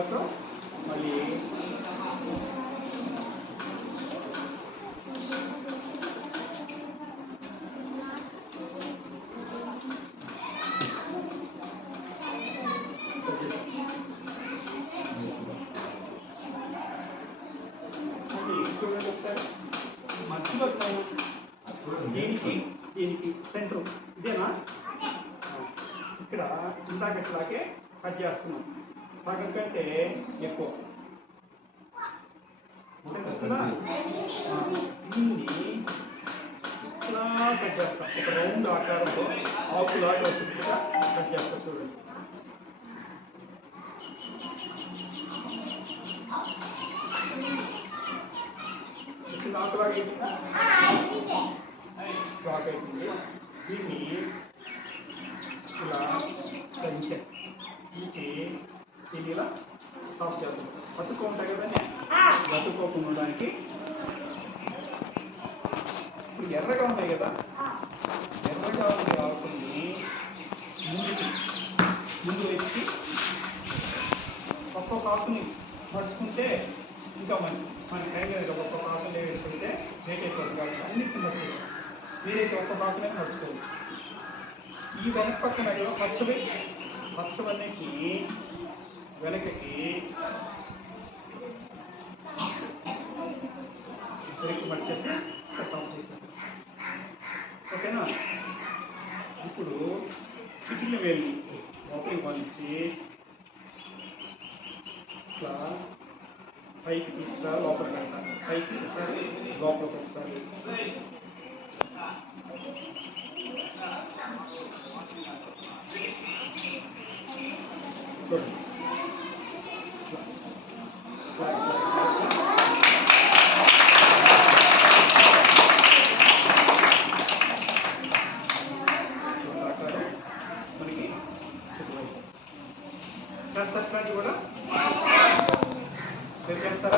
ఆకారాలతో మళ్ళీ చూడండి ఒకసారి మధ్యలో దీనికి దీనికి సెంటర్ ఇదేనా ఇక్కడ ఇందాకట్లాగే కట్ చేస్తున్నాం సగం కంటే ఎక్కువ దీన్ని ఇట్లా కట్ చేస్తాం ఒక రౌండ్ ఆకారంలో ఆకులాగా వస్తుంది కదా కట్ చేస్తాం చూడండి ఆకులాగా అయిపోయిందా స్టాక్ అవుతుంది దీన్ని ఇలా తీసి దీన్ని ఇలా స్టాప్ చేస్తాం బతుకుంటాయి కదండి బతుకోకుండా ఉండడానికి ఇప్పుడు ఎర్రగా ఉన్నాయి కదా ఎర్రగా ఉన్న ఆకుల్ని ముందు వచ్చి ఒక్కొక్క ఆకుని మడుచుకుంటే ఇంకా మంచి మన టైం లేదు ఒక్కొక్క ఆకులు వేసుకుంటే లేట్ అయిపోతుంది కాబట్టి అన్నింటిని మర్చిపోతాం మీరైతే ఒక్కొక్క ఆకునే మర్చుకోవచ్చు ఈ వెనక పక్కన పచ్చవన్నీకి వెనకకి మర్చేసి సాఫ్ చేసేస్తాం ఓకేనా ఇప్పుడు చిటికిన వేలు లోపలికి పంచి ఇట్లా పైకి తీసుకురా లోపలికి అంట పైకి ఒకసారి లోపలికి ఒకసారి చూడండి మనకి చేస్తారా కూడా చేస్తారా